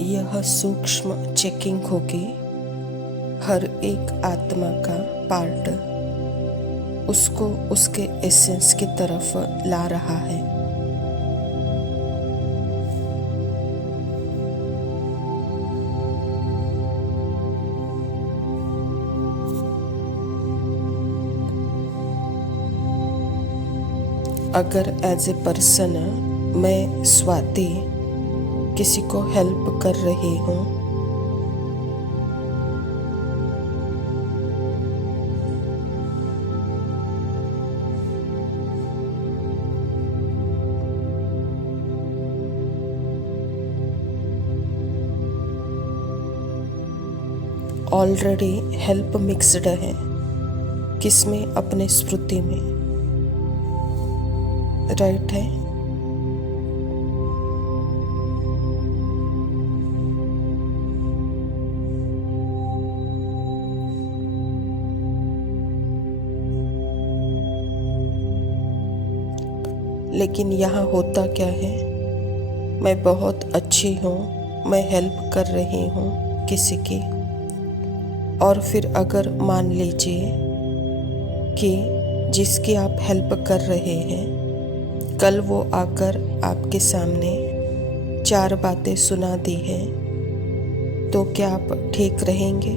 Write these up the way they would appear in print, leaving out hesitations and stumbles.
यह सूक्ष्म चेकिंग होगी। हर एक आत्मा का पार्ट उसको उसके एसेंस की तरफ ला रहा है। अगर एज ए पर्सन मैं स्वाति किसी को हेल्प कर रही हूँ, ऑलरेडी हेल्प मिक्स्ड है, किसमें? अपने स्मृति में, राइट है। लेकिन यहाँ होता क्या है, मैं बहुत अच्छी हूँ, मैं हेल्प कर रही हूँ किसी की, और फिर अगर मान लीजिए कि जिसकी आप हेल्प कर रहे हैं कल वो आकर आपके सामने 4 बातें सुना दी है, तो क्या आप ठीक रहेंगे?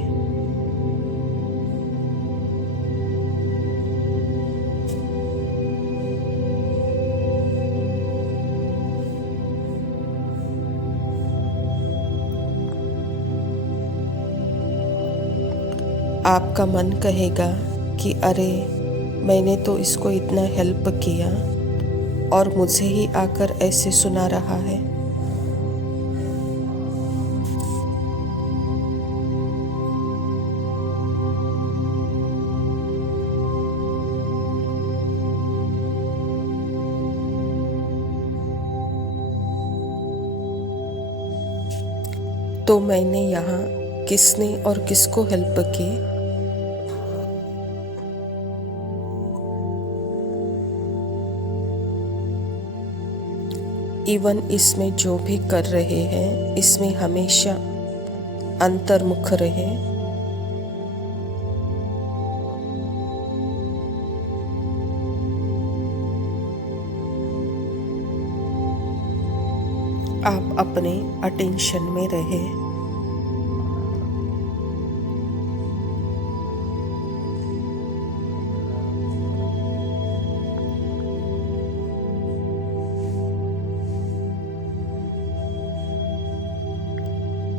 आपका मन कहेगा कि अरे मैंने तो इसको इतना हेल्प किया और मुझे ही आकर ऐसे सुना रहा है। तो मैंने यहाँ किसने और किसको हेल्प की? इवन इसमें जो भी कर रहे हैं इसमें हमेशा अंतर्मुख रहे। आप अपने अटेंशन में रहे।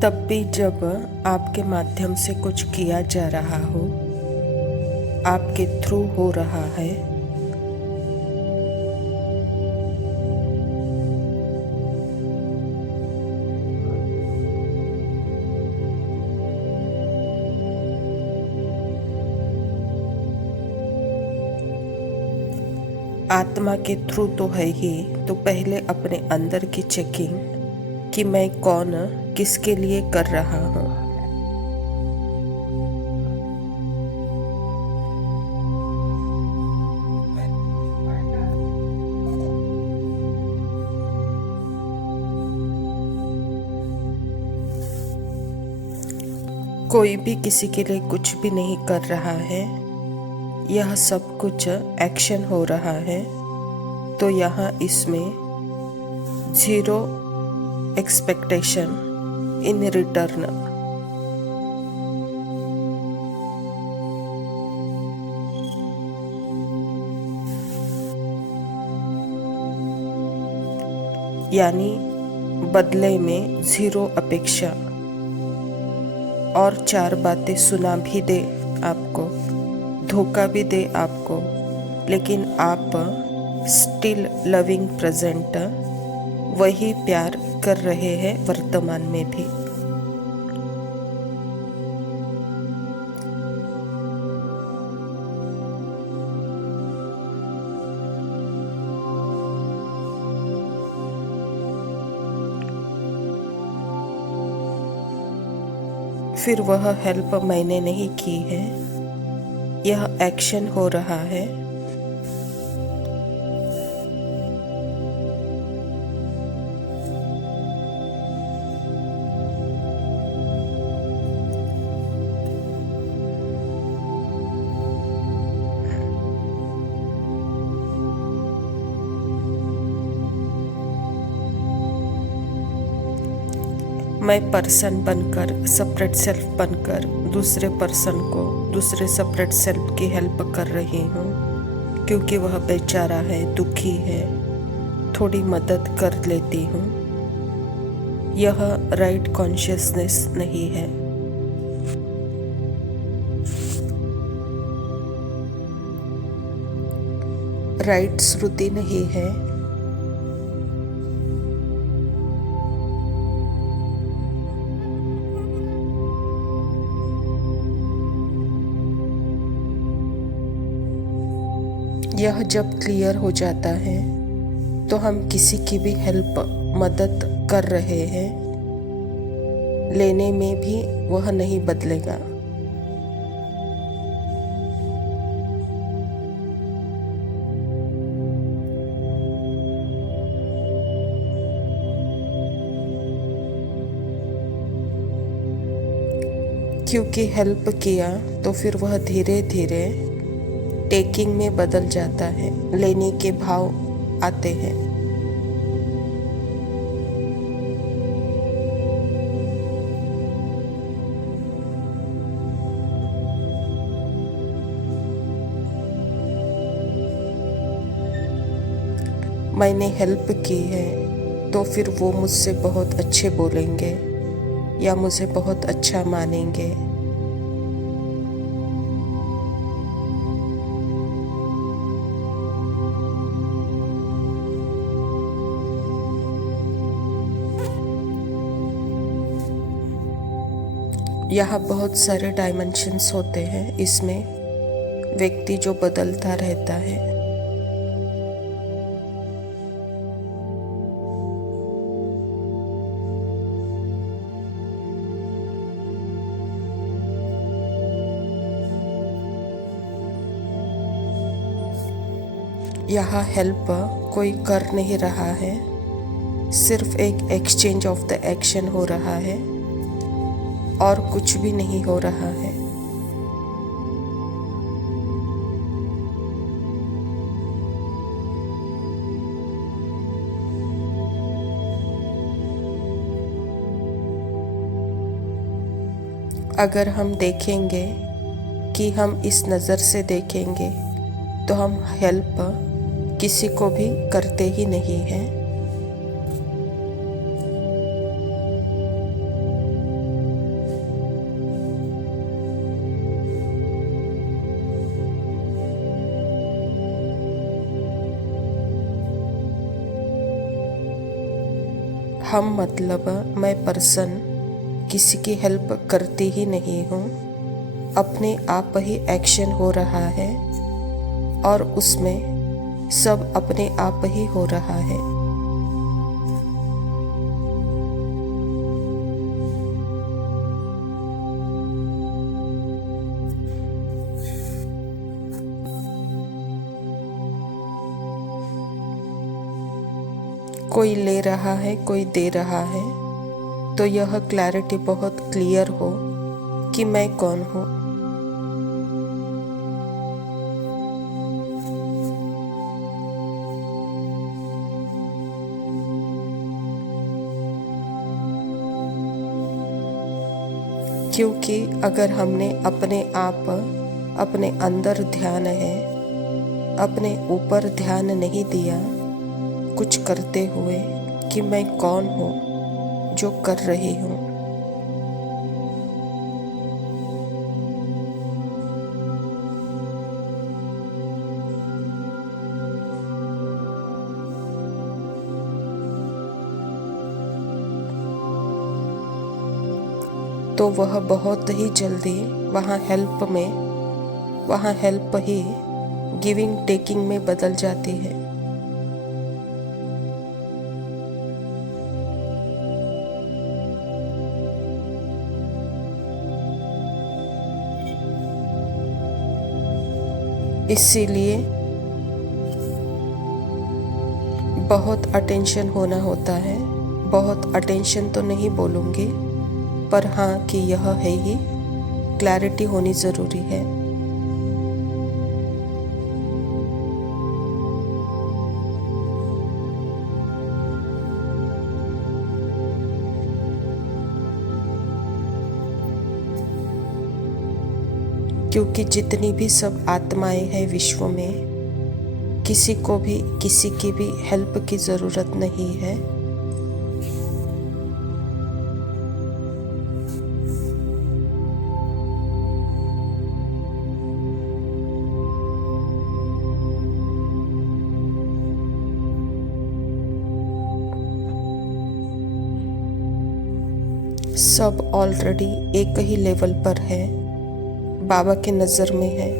तब भी जब आपके माध्यम से कुछ किया जा रहा हो, आपके थ्रू हो रहा है, आत्मा के थ्रू तो है ही, तो पहले अपने अंदर की चेकिंग कि मैं कौन किसके लिए कर रहा हूँ। कोई भी किसी के लिए कुछ भी नहीं कर रहा है, यह सब कुछ एक्शन हो रहा है, तो यहाँ इसमें 0 एक्सपेक्टेशन इन रिटर्न। यानी बदले में 0 अपेक्षा, और 4 बातें सुना भी दे आपको, धोखा भी दे आपको, लेकिन आप स्टिल लविंग प्रेजेंट, वही प्यार कर रहे हैं वर्तमान में भी। फिर वह हेल्प मैंने नहीं की है, यह एक्शन हो रहा है। मैं पर्सन बनकर, सेपरेट सेल्फ बनकर दूसरे पर्सन को, दूसरे सेपरेट सेल्फ की हेल्प कर रही हूँ क्योंकि वह बेचारा है, दुखी है। थोड़ी मदद कर लेती हूँ। यह राइट कॉन्शियसनेस नहीं है। राइट श्रुति नहीं है। यह जब क्लियर हो जाता है तो हम किसी की भी हेल्प, मदद कर रहे हैं, लेने में भी वह नहीं बदलेगा। क्योंकि हेल्प किया तो फिर वह धीरे धीरे टेकिंग में बदल जाता है, लेने के भाव आते हैं। मैंने हेल्प की है तो फिर वो मुझसे बहुत अच्छे बोलेंगे या मुझे बहुत अच्छा मानेंगे। यहाँ बहुत सारे डायमेंशंस होते हैं। इसमें व्यक्ति जो बदलता रहता है। यहाँ हेल्प कोई कर नहीं रहा है, सिर्फ एक एक्सचेंज ऑफ द एक्शन हो रहा है और कुछ भी नहीं हो रहा है। अगर हम देखेंगे कि हम इस नज़र से देखेंगे तो हम हेल्प किसी को भी करते ही नहीं हैं। हम मतलब मैं पर्सन किसी की हेल्प करती ही नहीं हूँ। अपने आप ही एक्शन हो रहा है और उसमें सब अपने आप ही हो रहा है। कोई ले रहा है, कोई दे रहा है, तो यह क्लैरिटी बहुत क्लियर हो कि मैं कौन हूँ। क्योंकि अगर हमने अपने आप, अपने अंदर ध्यान है, अपने ऊपर ध्यान नहीं दिया कुछ करते हुए कि मैं कौन हूँ जो कर रही हूँ, तो वह बहुत ही जल्दी वहाँ हेल्प ही गिविंग टेकिंग में बदल जाती है। इसीलिए बहुत अटेंशन होना होता है। बहुत अटेंशन तो नहीं बोलूँगी, पर हाँ कि यह है ही, क्लैरिटी होनी ज़रूरी है। क्योंकि जितनी भी सब आत्माएं हैं विश्व में, किसी को भी किसी की भी हेल्प की ज़रूरत नहीं है। सब ऑलरेडी एक ही लेवल पर है, बाबा के नज़र में है।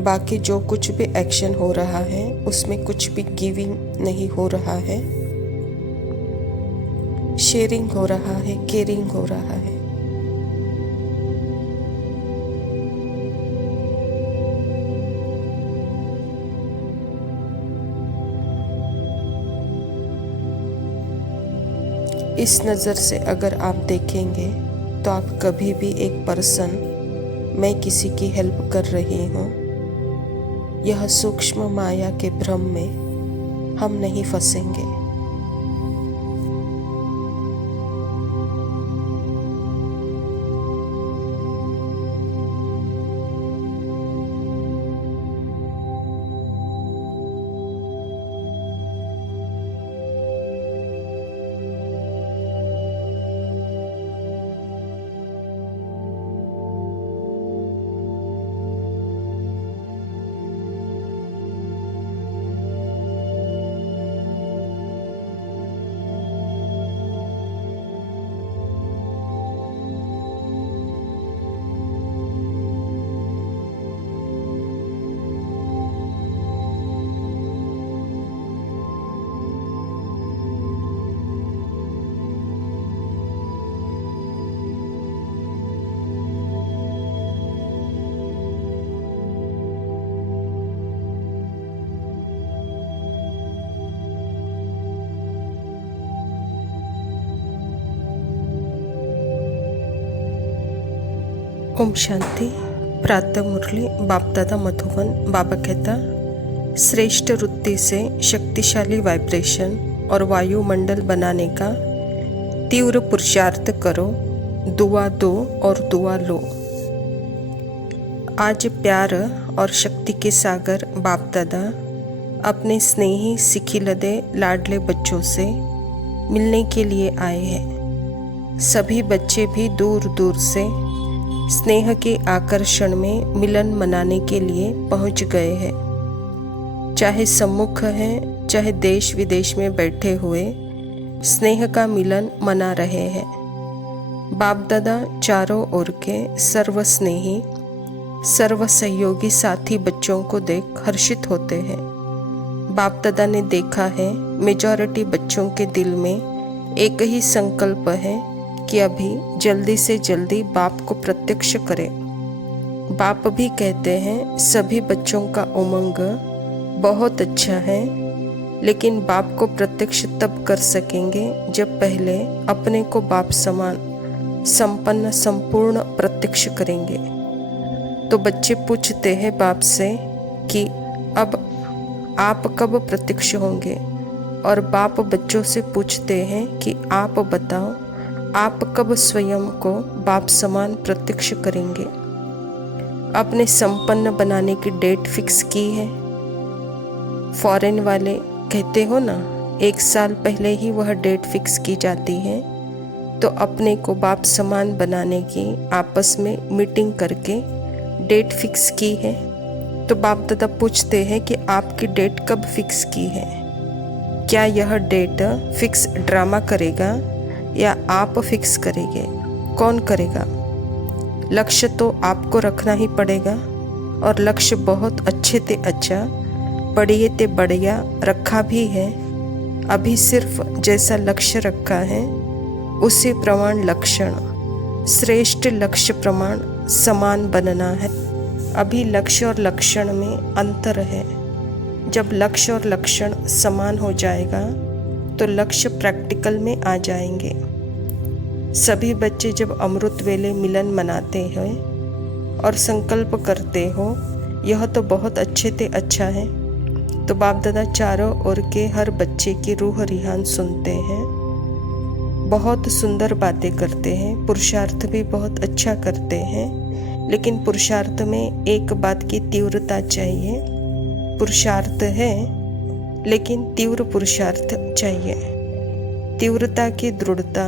बाकी जो कुछ भी एक्शन हो रहा है उसमें कुछ भी गिविंग नहीं हो रहा है, शेयरिंग हो रहा है, केयरिंग हो रहा है। इस नज़र से अगर आप देखेंगे तो आप कभी भी एक पर्सन, मैं किसी की हेल्प कर रही हूँ, यह सूक्ष्म माया के भ्रम में हम नहीं फंसेंगे। ओम शांति। प्रातः मुरली बाप दादा मधुबन। बाबा कहता, श्रेष्ठ वृत्ति से शक्तिशाली वाइब्रेशन और वायुमंडल बनाने का तीव्र पुरुषार्थ करो, दुआ दो और दुआ लो। आज प्यार और शक्ति के सागर बाप दादा अपने स्नेही सिखिलदे लाडले बच्चों से मिलने के लिए आए हैं। सभी बच्चे भी दूर दूर से स्नेह के आकर्षण में मिलन मनाने के लिए पहुंच गए हैं। चाहे सम्मुख हैं, चाहे देश विदेश में बैठे हुए स्नेह का मिलन मना रहे हैं। बाप दादा चारों ओर के सर्व स्नेही, सर्व सहयोगी साथी बच्चों को देख हर्षित होते हैं। बाप दादा ने देखा है, मेजॉरिटी बच्चों के दिल में एक ही संकल्प है कि अभी जल्दी से जल्दी बाप को प्रत्यक्ष करें। बाप भी कहते हैं सभी बच्चों का उमंग बहुत अच्छा है, लेकिन बाप को प्रत्यक्ष तब कर सकेंगे जब पहले अपने को बाप समान संपन्न संपूर्ण प्रत्यक्ष करेंगे। तो बच्चे पूछते हैं बाप से कि अब आप कब प्रत्यक्ष होंगे, और बाप बच्चों से पूछते हैं कि आप बताओ आप कब स्वयं को बाप समान प्रत्यक्ष करेंगे। अपने संपन्न बनाने की डेट फिक्स की है। फॉरेन वाले कहते हो ना, 1 साल पहले ही वह डेट फिक्स की जाती है। तो अपने को बाप समान बनाने की आपस में मीटिंग करके डेट फिक्स की है। तो बाप दादा पूछते हैं कि आपकी डेट कब फिक्स की है। क्या यह डेट फिक्स ड्रामा करेगा या आप फिक्स करेंगे? कौन करेगा? लक्ष्य तो आपको रखना ही पड़ेगा, और लक्ष्य बहुत अच्छे ते अच्छा, बढ़िए ते बढ़िया रखा भी है। अभी सिर्फ जैसा लक्ष्य रखा है उसी प्रमाण लक्षण, श्रेष्ठ लक्ष्य प्रमाण समान बनना है। अभी लक्ष्य और लक्षण में अंतर है। जब लक्ष्य और लक्षण समान हो जाएगा तो लक्ष्य प्रैक्टिकल में आ जाएंगे। सभी बच्चे जब अमृत वेले मिलन मनाते हैं और संकल्प करते हो यह तो बहुत अच्छे ते अच्छा है। तो बाप दादा चारों ओर के हर बच्चे की रूह रिहान सुनते हैं, बहुत सुंदर बातें करते हैं, पुरुषार्थ भी बहुत अच्छा करते हैं। लेकिन पुरुषार्थ में एक बात की तीव्रता चाहिए। पुरुषार्थ है लेकिन तीव्र पुरुषार्थ चाहिए, तीव्रता की दृढ़ता,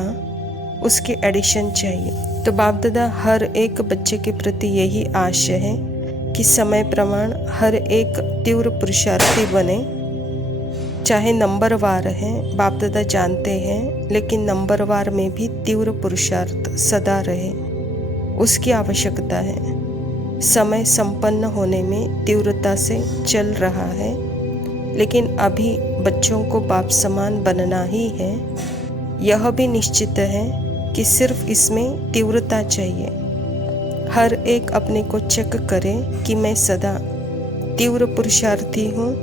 उसकी एडिशन चाहिए। तो बाप दादा हर एक बच्चे के प्रति यही आशा है कि समय प्रमाण हर एक तीव्र पुरुषार्थी बने। चाहे नंबरवार है, बाप दादा जानते हैं, लेकिन नंबरवार में भी तीव्र पुरुषार्थ सदा रहे, उसकी आवश्यकता है। समय संपन्न होने में तीव्रता से चल रहा है, लेकिन अभी बच्चों को बाप समान बनना ही है। यह भी निश्चित है कि सिर्फ इसमें तीव्रता चाहिए। हर एक अपने को चेक करे कि मैं सदा तीव्र पुरुषार्थी हूँ,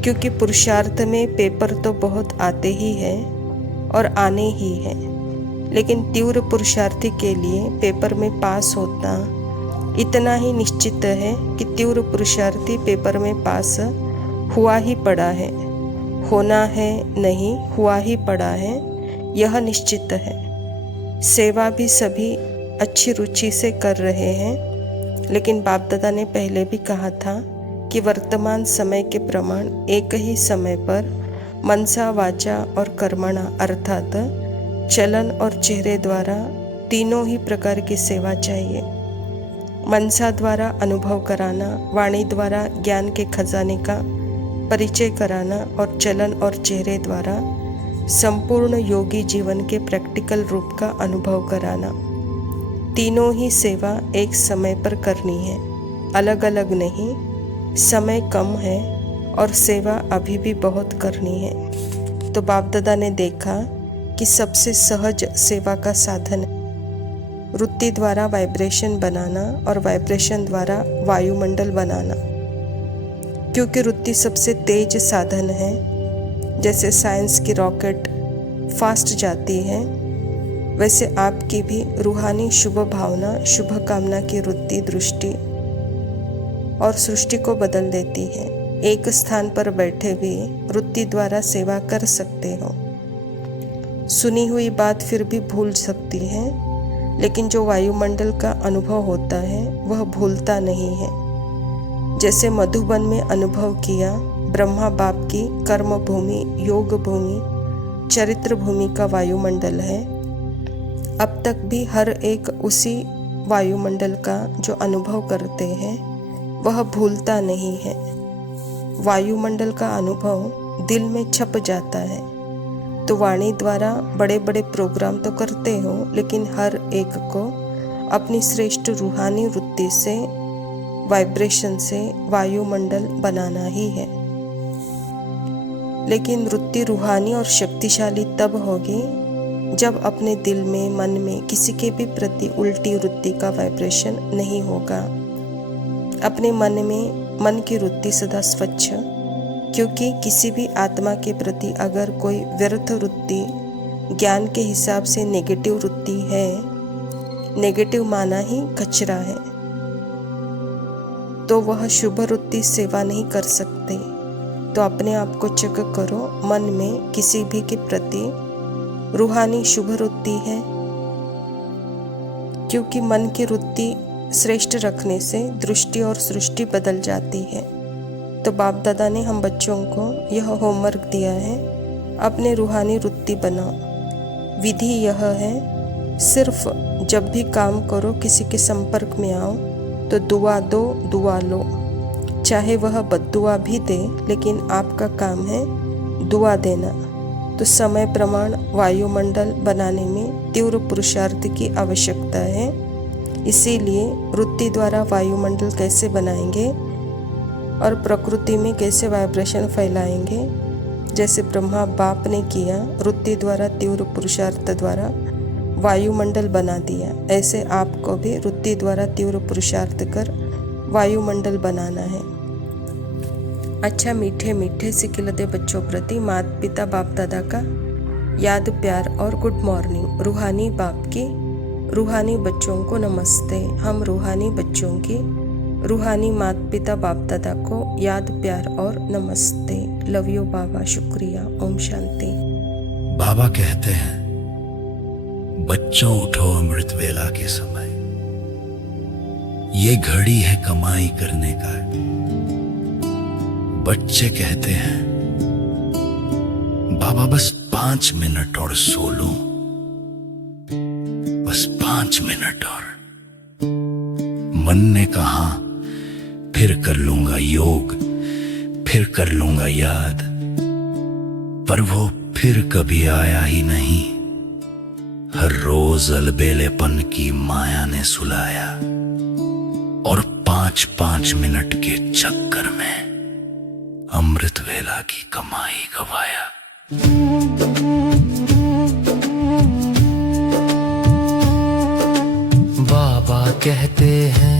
क्योंकि पुरुषार्थ में पेपर तो बहुत आते ही हैं और आने ही हैं, लेकिन तीव्र पुरुषार्थी के लिए पेपर में पास होना इतना ही निश्चित है कि तीव्र पुरुषार्थी पेपर में पास हुआ ही पड़ा है। होना है नहीं, हुआ ही पड़ा है, यह निश्चित है। सेवा भी सभी अच्छी रुचि से कर रहे हैं, लेकिन बाप दादा ने पहले भी कहा था कि वर्तमान समय के प्रमाण एक ही समय पर मनसा, वाचा और कर्मणा अर्थात चलन और चेहरे द्वारा तीनों ही प्रकार की सेवा चाहिए। मनसा द्वारा अनुभव कराना, वाणी द्वारा ज्ञान के खजाने का परिचय कराना और चलन और चेहरे द्वारा संपूर्ण योगी जीवन के प्रैक्टिकल रूप का अनुभव कराना। तीनों ही सेवा एक समय पर करनी है, अलग अलग नहीं। समय कम है और सेवा अभी भी बहुत करनी है। तो बाप दादा ने देखा कि सबसे सहज सेवा का साधन वृत्ति द्वारा वाइब्रेशन बनाना और वाइब्रेशन द्वारा वायुमंडल बनाना, क्योंकि वृत्ति सबसे तेज साधन है। जैसे साइंस की रॉकेट फास्ट जाती है, वैसे आपकी भी रूहानी शुभ भावना, शुभ कामना की वृत्ति दृष्टि और सृष्टि को बदल देती है। एक स्थान पर बैठे भी वृत्ति द्वारा सेवा कर सकते हो। सुनी हुई बात फिर भी भूल सकती है, लेकिन जो वायुमंडल का अनुभव होता है वह भूलता नहीं है। जैसे मधुबन में अनुभव किया, ब्रह्मा बाप की कर्म भूमि, योग भूमि, चरित्र भूमि का वायुमंडल है। अब तक भी हर एक उसी वायुमंडल का जो अनुभव करते हैं वह भूलता नहीं है। वायुमंडल का अनुभव दिल में छप जाता है। तो वाणी द्वारा बड़े बड़े प्रोग्राम तो करते हो, लेकिन हर एक को अपनी श्रेष्ठ रूहानी वृत्ति से, वाइब्रेशन से वायुमंडल बनाना ही है। लेकिन वृत्ति रूहानी और शक्तिशाली तब होगी जब अपने दिल में, मन में किसी के भी प्रति उल्टी वृत्ति का वाइब्रेशन नहीं होगा। अपने मन में मन की वृत्ति सदा स्वच्छ, क्योंकि किसी भी आत्मा के प्रति अगर कोई व्यर्थ वृत्ति, ज्ञान के हिसाब से नेगेटिव वृत्ति है, नेगेटिव माना ही कचरा है, तो वह शुभ वृत्ति सेवा नहीं कर सकते। तो अपने आप को चेक करो, मन में किसी भी के प्रति रूहानी शुभ वृत्ति है, क्योंकि मन की वृत्ति श्रेष्ठ रखने से दृष्टि और सृष्टि बदल जाती है। तो बाप दादा ने हम बच्चों को यह होमवर्क दिया है, अपने रूहानी वृत्ति बनाओ। विधि यह है, सिर्फ जब भी काम करो, किसी के संपर्क में आओ तो दुआ दो, दुआ लो। चाहे वह बद्दुआ भी दे, लेकिन आपका काम है दुआ देना। तो समय प्रमाण वायुमंडल बनाने में तीव्र पुरुषार्थ की आवश्यकता है। इसीलिए वृत्ति द्वारा वायुमंडल कैसे बनाएंगे और प्रकृति में कैसे वाइब्रेशन फैलाएंगे, जैसे ब्रह्मा बाप ने किया, वृत्ति द्वारा तीव्र पुरुषार्थ द्वारा वायुमंडल बना दिया, ऐसे आपको भी वृत्ति द्वारा तीव्र पुरुषार्थ कर वायुमंडल बनाना है। अच्छा मीठे मीठे सिकिलते बच्चों प्रति माता पिता बाप दादा का याद, प्यार और गुड मॉर्निंग। रूहानी बाप की रूहानी बच्चों को नमस्ते। हम रूहानी बच्चों की रूहानी माता पिता बाप दादा को याद, प्यार और नमस्ते। लव यू बाबा, शुक्रिया। ओम शांति। बाबा कहते हैं, बच्चों उठो अमृत वेला के समय, ये घड़ी है कमाई करने का। बच्चे कहते हैं, बाबा बस 5 मिनट और सो लो, बस 5 मिनट और। मन ने कहा फिर कर लूंगा योग, फिर कर लूंगा याद, पर वो फिर कभी आया ही नहीं। हर रोज अलबेलेपन की माया ने सुलाया और 5-5 मिनट के चक्कर में अमृत वेला की कमाई गवाया। बाबा कहते हैं,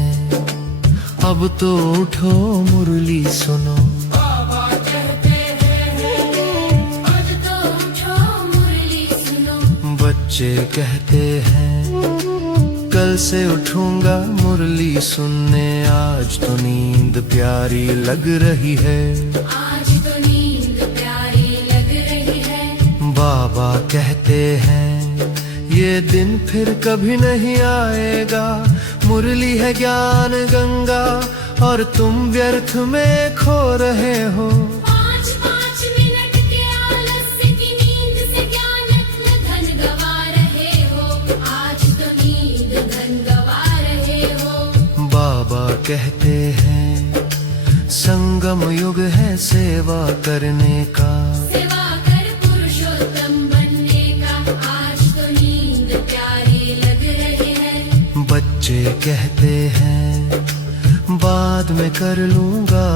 अब तो उठो मुरली सुनो। बाबा कहते हैं, अब तो उठो मुरली सुनो। बच्चे कहते हैं, कल से उठूंगा मुरली सुनने। आज तो नींद प्यारी लग रही है, आज तो नींद प्यारी लग रही है। बाबा कहते हैं, ये दिन फिर कभी नहीं आएगा। मुरली है ज्ञान गंगा और तुम व्यर्थ में खो रहे हो। 5-5 मिनट के आलस्य की नींद से ज्ञान धन गवा रहे हो। आज तो नींद धन गवा रहे हो। बाबा कहते हैं, संगम युग है सेवा करने का। सेवा कर पुरुषोत्तम बनने का। आज तो नींद प्यारी लग रही है। बच्चे कहते हैं, बाद में कर लूंगा,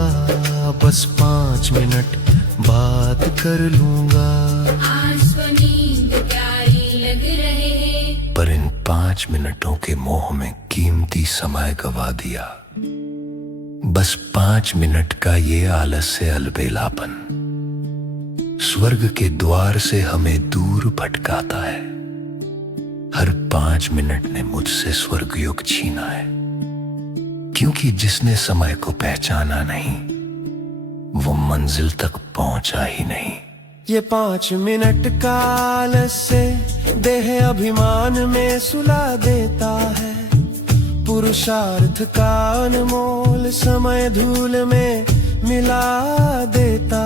बस 5 मिनट बात कर लूंगा। आज तो नींद प्यारी लग रही है। पर इन 5 मिनटों के मोह में कीमती समय गवा दिया। बस 5 मिनट का ये आलस्य अलबेलापन स्वर्ग के द्वार से हमें दूर भटकाता है। हर 5 मिनट ने मुझसे स्वर्ग युग छीना है, क्योंकि जिसने समय को पहचाना नहीं, वो मंजिल तक पहुंचा ही नहीं। ये 5 मिनट का आलस्य देह अभिमान में सुला देता है। पुरुषार्थ का अनमोल समय धूल में मिला देता